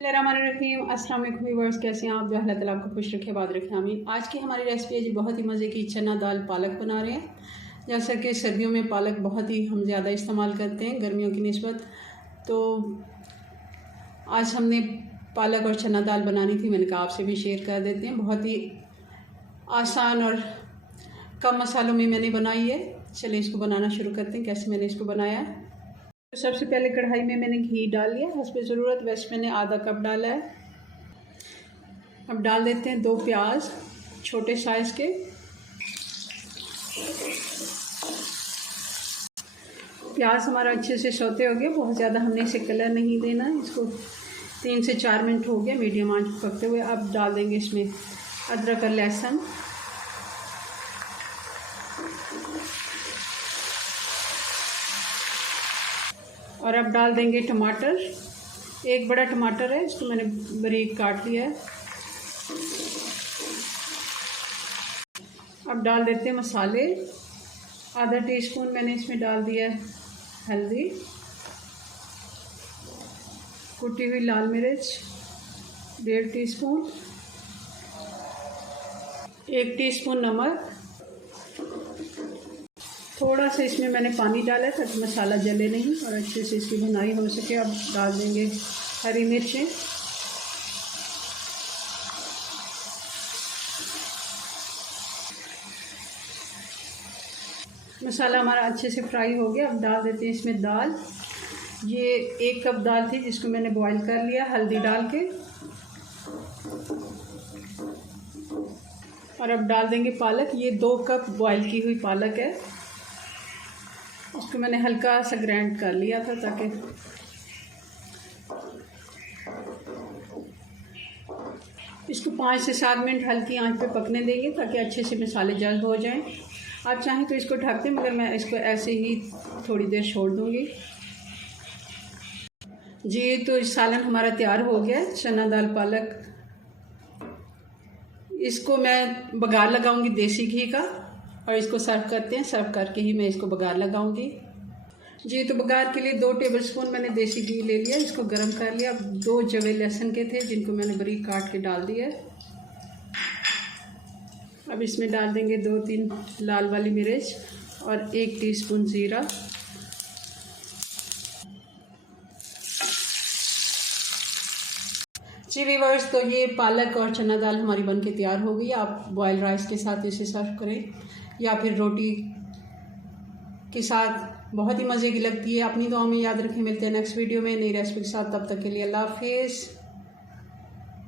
रहीम अस्सलाम वालेकुम व्यूअर्स, कैसे हैं आप? जो अल्लाह ताला आपको खुश रखे, बाद रखे, आमीन। आज की हमारी रेसिपी है जी बहुत ही मज़े की चना दाल पालक बना रहे हैं। जैसा कि सर्दियों में पालक बहुत ही हम ज़्यादा इस्तेमाल करते हैं गर्मियों की निस्बत, तो आज हमने पालक और चना दाल बनानी थी। मैंने कहा आपसे भी शेयर कर देते हैं। बहुत ही आसान और कम मसालों में मैंने बनाई है। चलिए इसको बनाना शुरू करते हैं, कैसे मैंने इसको बनाया है। तो सबसे पहले कढ़ाई में मैंने घी डाल लिया हस्बे ज़रूरत। वैसे मैंने आधा कप डाला है। अब डाल देते हैं 2 प्याज छोटे साइज़ के। प्याज हमारा अच्छे से सौते हो गया, बहुत ज़्यादा हमने इसे कलर नहीं देना है। इसको 3 से 4 मिनट हो गया मीडियम आंच पर पकते हुए। अब डाल देंगे इसमें अदरक और लहसुन। और अब डाल देंगे टमाटर। 1 बड़ा टमाटर है, इसको मैंने बारीक काट लिया है। अब डाल देते हैं मसाले। आधा टीस्पून मैंने इसमें डाल दिया है हल्दी, कुटी हुई लाल मिर्च 1.5 टीस्पून, 1 टीस्पून नमक। थोड़ा सा इसमें मैंने पानी डाला है ताकि मसाला जले नहीं और अच्छे से इसकी भुनाई हो सके। अब डाल देंगे हरी मिर्चें। मसाला हमारा अच्छे से फ्राई हो गया। अब डाल देते हैं इसमें दाल। ये 1 कप दाल थी जिसको मैंने बॉईल कर लिया हल्दी डाल के। और अब डाल देंगे पालक। ये 2 कप बॉईल की हुई पालक है, उसको मैंने हल्का सा ग्राइंड कर लिया था ताकि इसको 5 से 7 मिनट हल्की आंच पे पकने देंगे ताकि अच्छे से मसाले जल्द हो जाएं। आप चाहें तो इसको ढक दें, मगर मैं इसको ऐसे ही थोड़ी देर छोड़ दूंगी। जी तो सालन हमारा तैयार हो गया, चना दाल पालक। इसको मैं बघार लगाऊंगी देसी घी का और इसको सर्व करते हैं। सर्व करके ही मैं इसको बघार लगाऊंगी। जी तो बघार के लिए 2 टेबलस्पून मैंने देसी घी ले लिया, इसको गर्म कर लिया। 2 जवे लहसुन के थे जिनको मैंने बारीक काट के डाल दिया। अब इसमें डाल देंगे 2-3 लाल वाली मिर्च और 1 टीस्पून ज़ीरा। जी व्यूअर्स, तो ये पालक और चना दाल हमारी बनके तैयार हो गई। आप बॉयल राइस के साथ इसे सर्व करें या फिर रोटी के साथ, बहुत ही मज़े की लगती है। अपनी दुआ में याद रखें। मिलते हैं नेक्स्ट वीडियो में नई रेसिपी के साथ। तब तक के लिए अल्लाह हाफिज़।